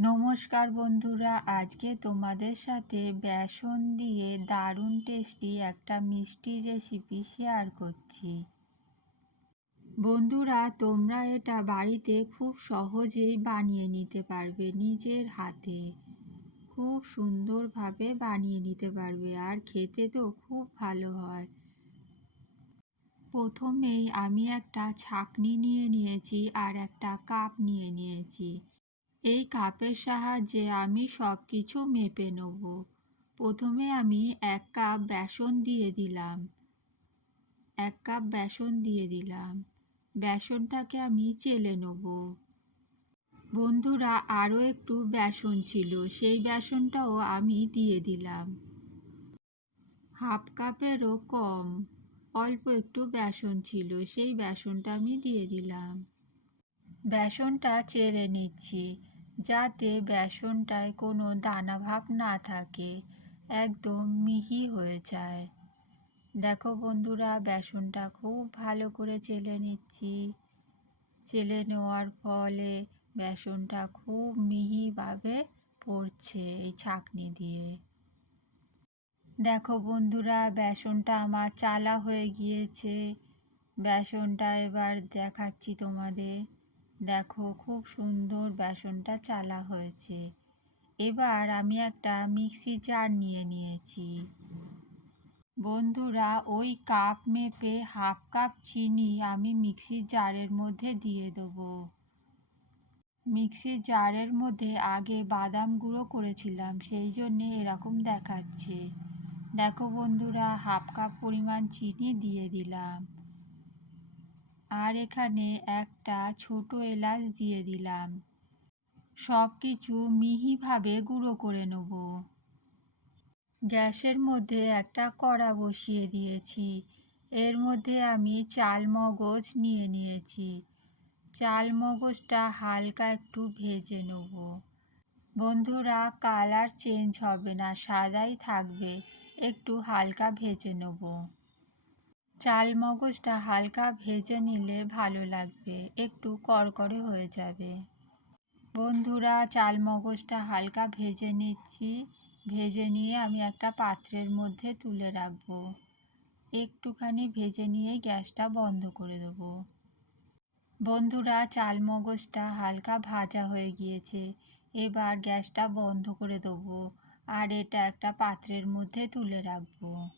নমস্কার বন্ধুরা, আজকে তোমাদের সাথে বেসন দিয়ে দারুণ টেস্টি একটা মিষ্টি রেসিপি শেয়ার করছি। বন্ধুরা, তোমরা এটা বাড়িতে খুব সহজেই বানিয়ে নিতে পারবে নিজের হাতে। খুব সুন্দরভাবে বানিয়ে নিতে পারবে আর খেতে তো খুব ভালো হয়। প্রথমেই আমি একটা ছাকনি নিয়ে নিয়েছি আর একটা কাপ নিয়ে নিয়েছি। এই কাপের সাহায্যে আমি সব কিছু মেপে নেব। প্রথমে আমি এক কাপ বেসন দিয়ে দিলাম। এক কাপ বেসন দিয়ে দিলাম। বেসনটাকে আমি চেলে নেব। বন্ধুরা, আরও একটু বেসন ছিল, সেই বেসনটাও আমি দিয়ে দিলাম। হাফ কাপেরও কম, অল্প একটু বেসন ছিল, সেই বেসনটা আমি দিয়ে দিলাম। বেসনটা চেড়ে নিচ্ছি। যাতে বেসনটায় কোনো দানা ভাব না থাকে, একদম মিহি হয়ে যায়। দেখো বন্ধুরা, বেসনটা খুব ভালো করে চেলে নিচ্ছি। চেলে নেওয়ার ফলে বেসনটা খুব মিহিভাবে পড়ছে এই ছাকনি দিয়ে। দেখো বন্ধুরা, বেসনটা আমার চালা হয়ে গিয়েছে। বেসনটা এবার দেখাচ্ছি তোমাদের। দেখো খুব সুন্দর বেসনটা চালা হয়েছে। এবার আমি একটা মিক্সি জার নিয়ে নিয়েছি। বন্ধুরা, ওই কাপ মেপে হাফ কাপ চিনি আমি মিক্সি জারের মধ্যে দিয়ে দেবো। মিক্সি জারের মধ্যে আগে বাদাম গুঁড়ো করেছিলাম, সেই জন্যে এরকম দেখাচ্ছে। দেখো বন্ধুরা, হাফ কাপ পরিমাণ চিনি দিয়ে দিলাম। আর এখানে একটা ছোট এলাচ দিয়ে দিলাম। সব কিছু মিহিভাবে গুঁড়ো করে নেব। গ্যাসের মধ্যে একটা কড়া বসিয়ে দিয়েছি। এর মধ্যে আমি চাল মগজ নিয়ে নিয়েছি। চাল মগজটা হালকা একটু ভেজে নেব। বন্ধুরা, কালার চেঞ্জ হবে না, সাদাই থাকবে। একটু হালকা ভেজে নেব। চাল মগজটা হালকা ভেজে নিলে ভালো লাগবে, একটু কড়কড়ে হয়ে যাবে। বন্ধুরা চাল মগজটা হালকা ভেজে নিচ্ছি। ভেজে নিয়ে আমি একটা পাত্রের মধ্যে তুলে রাখব। একটুখানি ভেজে নিয়ে গ্যাসটা বন্ধ করে দেবো। বন্ধুরা চাল মগজটা হালকা ভাজা হয়ে গিয়েছে। এবার গ্যাসটা বন্ধ করে দেবো। আর এটা একটা পাত্রের মধ্যে তুলে রাখব।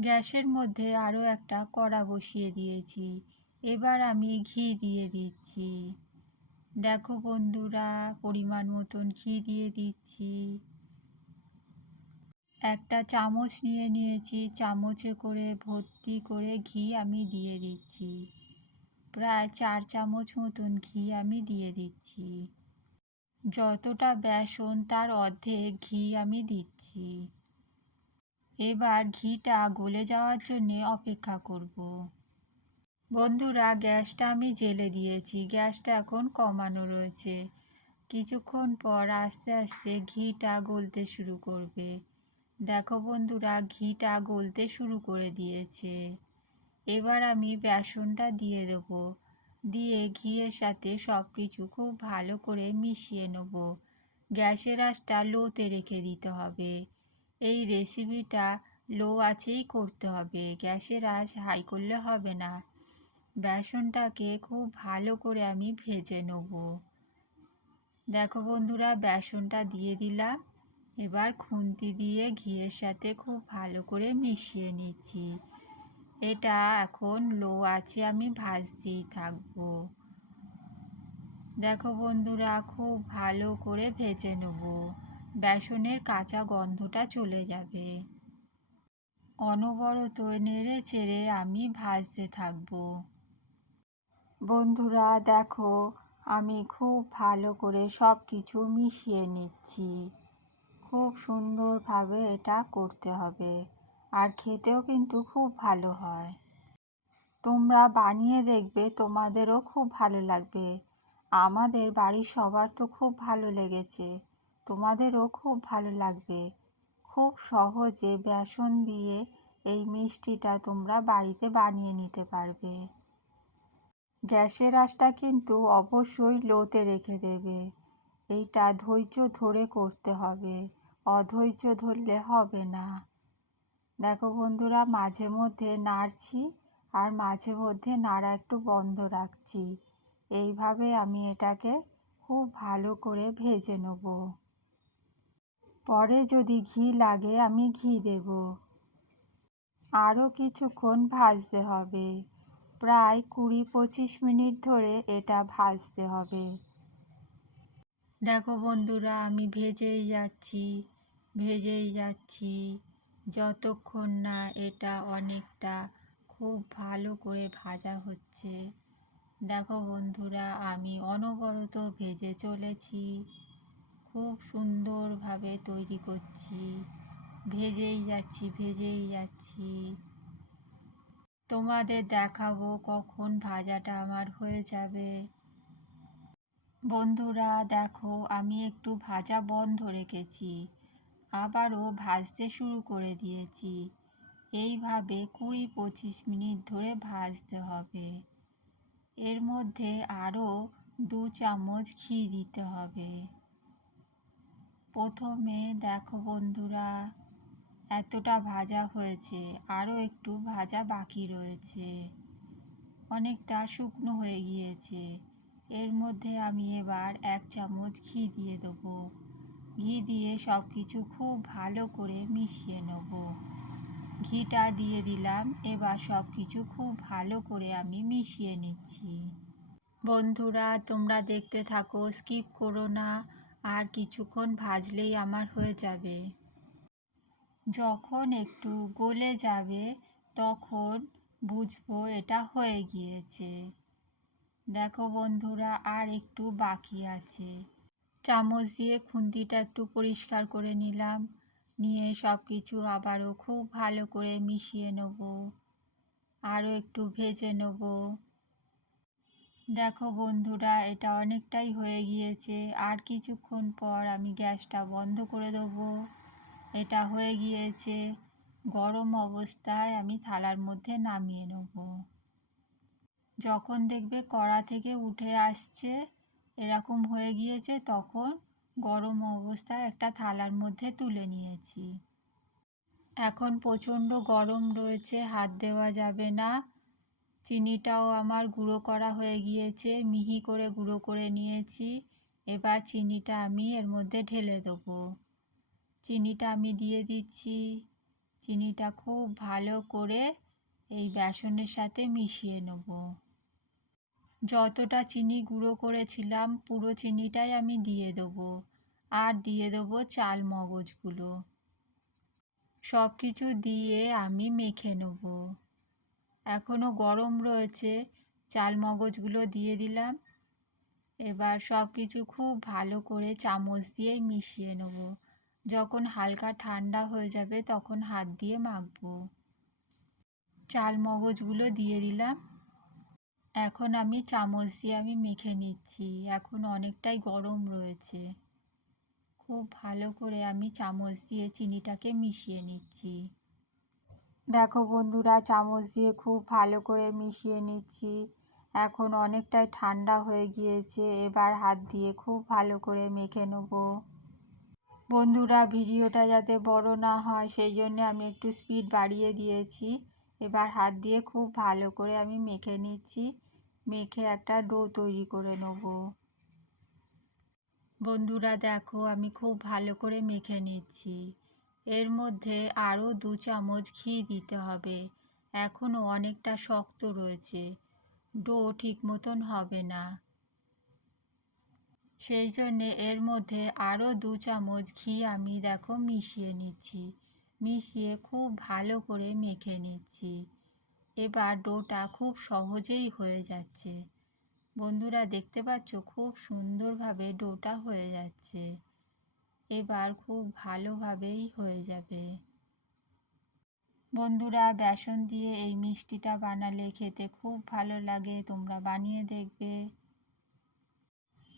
গ্যাসের মধ্যে আরও একটা কড়া বসিয়ে দিয়েছি। এবার আমি ঘি দিয়ে দিচ্ছি। দেখো বন্ধুরা, পরিমাণ মতন ঘি দিয়ে দিচ্ছি। একটা চামচ নিয়ে নিয়েছি, চামচে করে ভর্তি করে ঘি আমি দিয়ে দিচ্ছি। প্রায় চার চামচ মতন ঘি আমি দিয়ে দিচ্ছি। যতটা বেসন তার অর্ধেক ঘি আমি দিচ্ছি। এবার ঘিটা গলে যাওয়ার জন্য অপেক্ষা করব। বন্ধুরা, গ্যাসটা আমি জেলে দিয়েছি। গ্যাসটা এখন কমানো রয়েছে। কিছুক্ষণ পর আস্তে আস্তে ঘিটা গলতে শুরু করবে। দেখো বন্ধুরা, ঘিটা গলতে শুরু করে দিয়েছে। এবার আমি বেসনটা দিয়ে দেব। দিয়ে ঘিয়ের সাথে সব কিছু খুব ভালো করে মিশিয়ে নেব। গ্যাসের আঁচটা লোতে রেখে দিতে হবে। এই রেসিপিটা লো আছেই করতে হবে। গ্যাসের আঁচ হাই করলে হবে না। বেসনটাকে খুব ভালো করে আমি ভেজে নেব। দেখো বন্ধুরা, বেসনটা দিয়ে দিলাম। এবার খুন্তি দিয়ে ঘিয়ের সাথে খুব ভালো করে মিশিয়ে নিচ্ছি। এটা এখন লো আছে আমি ভাজতেই থাকব। দেখো বন্ধুরা, খুব ভালো করে ভেজে নেব। বেসনের কাঁচা গন্ধটা চলে যাবে। অনবরত নেড়ে চেড়ে আমি ভাজতে থাকব। বন্ধুরা, দেখো, আমি খুব ভালো করে সব কিছু মিশিয়ে নিচ্ছি। খুব সুন্দরভাবে এটা করতে হবে। আর খেতেও কিন্তু খুব ভালো হয়। তোমরা বানিয়ে দেখবে, তোমাদেরও খুব ভালো লাগবে। আমাদের বাড়ির সবার তো খুব ভালো লেগেছে। তোমাদেরও খুব ভালো লাগবে। খুব সহজে বেসন দিয়ে এই মিষ্টিটা তোমরা বাড়িতে বানিয়ে নিতে পারবে। গ্যাসের আঁচটা কিন্তু অবশ্যই লোতে রেখে দেবে। এইটা ধৈর্য ধরে করতে হবে। অধৈর্য ধরলে হবে না। দেখো বন্ধুরা, মাঝে মধ্যে নাড়ছি আর মাঝে মধ্যে নাড়া একটু বন্ধ রাখছি। এইভাবে আমি এটাকে খুব ভালো করে ভেজে নেব। পরে যদি ঘি লাগে, আমি ঘি দেব। আরও কিছুক্ষণ ভাজতে হবে। প্রায় কুড়ি পঁচিশ মিনিট ধরে এটা ভাজতে হবে। দেখো বন্ধুরা, আমি ভেজেই যাচ্ছি ভেজেই যাচ্ছি। যতক্ষণ না এটা অনেকটা খুব ভালো করে ভাজা হচ্ছে। দেখো বন্ধুরা, আমি অনবরত ভেজে চলেছি। খুব সুন্দরভাবে তৈরি করছি। ভেজেই যাচ্ছি ভেজেই যাচ্ছি। তোমাদের দেখাবো কখন ভাজাটা আমার হয়ে যাবে। বন্ধুরা, দেখো, আমি একটু ভাজা বন্ধ রেখেছি। আবারও ভাজতে শুরু করে দিয়েছি। এইভাবে কুড়ি পঁচিশ মিনিট ধরে ভাজতে হবে। এর মধ্যে আরও দু চামচ ঘি দিতে হবে। প্রথমে দেখো বন্ধুরা, এতটা ভাজা হয়েছে আরও একটু ভাজা বাকি রয়েছে। অনেকটা শুকনো হয়ে গিয়েছে। এর মধ্যে আমি এবার এক চামচ ঘি দিয়ে দেবো। ঘি দিয়ে সব কিছু খুব ভালো করে মিশিয়ে নেব। ঘিটা দিয়ে দিলাম, এবার সব কিছু খুব ভালো করে আমি মিশিয়ে নিচ্ছি। বন্ধুরা, তোমরা দেখতে থাকো, স্কিপ করো না। আর কিছুক্ষণ ভাজলেই আমার হয়ে যাবে। যখন একটু গলে যাবে, তখন বুঝব এটা হয়ে গিয়েছে। দেখো বন্ধুরা, আর একটু বাকি আছে। চামচ দিয়ে খুন্তিটা একটু পরিষ্কার করে নিলাম। নিয়ে সব কিছু আবারও খুব ভালো করে মিশিয়ে নেব। আরও একটু ভেজে নেব। দেখো বন্ধুরা, এটা অনেকটাই হয়ে গিয়েছে। আর কিছুক্ষণ পর আমি গ্যাসটা বন্ধ করে দেবো। এটা হয়ে গিয়েছে। গরম অবস্থায় আমি থালার মধ্যে নামিয়ে নেব। যখন দেখবে কড়া থেকে উঠে আসছে, এরকম হয়ে গিয়েছে, তখন গরম অবস্থায় একটা থালার মধ্যে তুলে নিয়েছি। এখন প্রচণ্ড গরম রয়েছে, হাত দেওয়া যাবে না। চিনিটাও আমার গুঁড়ো করা হয়ে গিয়েছে, মিহি করে গুঁড়ো করে নিয়েছি। এবার চিনিটা আমি এর মধ্যে ঢেলে দেবো। চিনিটা আমি দিয়ে দিচ্ছি। চিনিটা খুব ভালো করে এই বেসনের সাথে মিশিয়ে নেব। যতটা চিনি গুঁড়ো করেছিলাম, পুরো চিনিটাই আমি দিয়ে দেবো। আর দিয়ে দেবো চাল মগজগুলো। সব কিছু দিয়ে আমি মেখে নেব। এখনও গরম রয়েছে। চাল মগজগুলো দিয়ে দিলাম। এবার সব কিছু খুব ভালো করে চামচ দিয়ে মিশিয়ে নেব। যখন হালকা ঠান্ডা হয়ে যাবে তখন হাত দিয়ে মাখবো। চাল মগজগুলো দিয়ে দিলাম। এখন আমি চামচ দিয়ে আমি মেখে নিচ্ছি। এখন অনেকটাই গরম রয়েছে। খুব ভালো করে আমি চামচ দিয়ে চিনিটাকে মিশিয়ে নিচ্ছি। দেখো বন্ধুরা, চামচ দিয়ে খুব ভালো করে মিশিয়ে নিচ্ছি। এখন অনেকটাই ঠান্ডা হয়ে গিয়েছে, এবার হাত দিয়ে খুব ভালো করে মেখে নেব। বন্ধুরা, ভিডিওটা যাতে বড় না হয়, সেই জন্য আমি একটু স্পিড বাড়িয়ে দিয়েছি। এবার হাত দিয়ে খুব ভালো করে আমি মেখে নিচ্ছি, মেখে একটা ডো তৈরি করে নেব। বন্ধুরা, দেখো আমি খুব ভালো করে মেখে নিচ্ছি। এর মধ্যে আরও দু চামচ ঘি দিতে হবে। এখনও অনেকটা শক্ত রয়েছে। ডো ঠিক মতন হবে না। সেই জন্যে এর মধ্যে আরও দু চামচ ঘি আমি দেখো মিশিয়ে নিচ্ছি। মিশিয়ে খুব ভালো করে মেখে নিচ্ছি। এবার ডোটা খুব সহজেই হয়ে যাচ্ছে। বন্ধুরা দেখতে পাচ্ছ খুব সুন্দরভাবে ডোটা হয়ে যাচ্ছে। এবার খুব ভালোভাবেই হয়ে যাবে। বন্ধুরা, বেসন দিয়ে এই মিষ্টিটা বানালে খেতে খুব ভালো লাগে। তোমরা বানিয়ে দেখবে।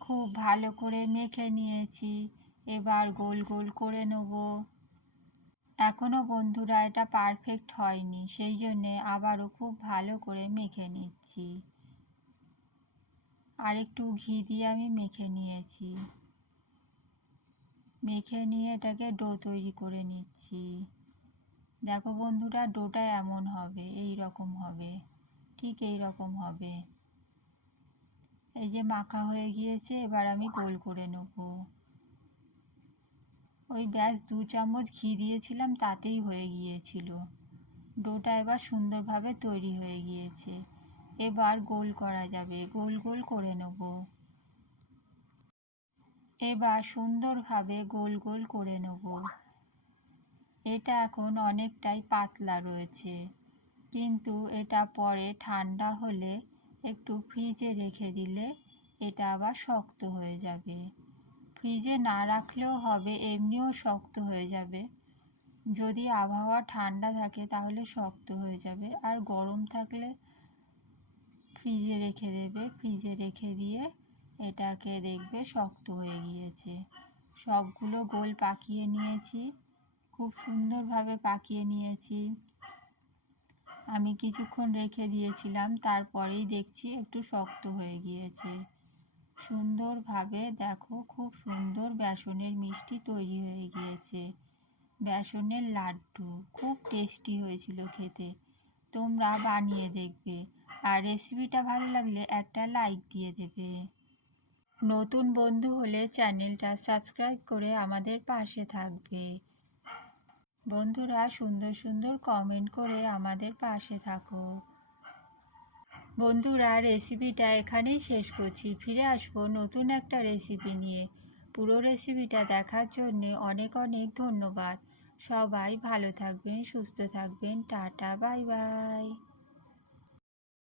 খুব ভালো করে মেখে নিয়েছি। এবার গোল গোল করে নেব। এখনও বন্ধুরা, এটা পারফেক্ট হয়নি, সেই জন্যে আবারও খুব ভালো করে মেখে নিচ্ছি। আর একটু ঘি দিয়ে আমি মেখে নিয়েছি। মেখে নিয়ে এটাকে ডো তৈরি করে নিচ্ছি। দেখো বন্ধুরা ডোটা এমন হবে এই রকম হবে, ঠিক এই রকম হবে। এই যে মাখা হয়ে গিয়েছে, এবার আমি গোল করে নেব। ওই ব্যাস দু চামচ ঘি দিয়েছিলাম, তাতেই হয়ে গিয়েছিল। ডোটা এবার সুন্দরভাবে তৈরি হয়ে গিয়েছে। এবার গোল করা যাবে, গোল গোল করে নেব। এবার সুন্দরভাবে গোল গোল করে নেব। এটা এখন অনেকটাই পাতলা রয়েছে, কিন্তু এটা পরে ঠান্ডা হলে একটু ফ্রিজে রেখে দিলে এটা আবার শক্ত হয়ে যাবে। ফ্রিজে না রাখলেও হবে, এমনিও শক্ত হয়ে যাবে। যদি আবহাওয়া ঠান্ডা থাকে তাহলে শক্ত হয়ে যাবে, আর গরম থাকলে ফ্রিজে রেখে দেবে। ফ্রিজে রেখে দিয়ে এটাকে দেখবে শক্ত হয়ে গিয়েছে। সবগুলো গোল পাকিয়ে নিয়েছি। খুব সুন্দরভাবে পাকিয়ে নিয়েছি। আমি কিছুক্ষণ রেখে দিয়েছিলাম, তারপরেই দেখছি একটু শক্ত হয়ে গিয়েছে। সুন্দরভাবে দেখো, খুব সুন্দর বেসনের মিষ্টি তৈরি হয়ে গিয়েছে। বেসনের লাড্ডু, খুব টেস্টি হয়েছিল খেতে। তোমরা বানিয়ে দেখবে। আর রেসিপিটা ভালো লাগলে একটা লাইক দিয়ে দেবে। নতুন বন্ধু হলে চ্যানেলটা সাবস্ক্রাইব করে আমাদের পাশে থাকবে। বন্ধুরা, সুন্দর সুন্দর কমেন্ট করে আমাদের পাশে থাকো। বন্ধুরা রেসিপিটা এখানেই শেষ করছি। ফিরে আসব নতুন একটা রেসিপি নিয়ে। পুরো রেসিপিটা দেখার জন্য অনেক অনেক ধন্যবাদ। সবাই ভালো থাকবেন, সুস্থ থাকবেন। Tata bye bye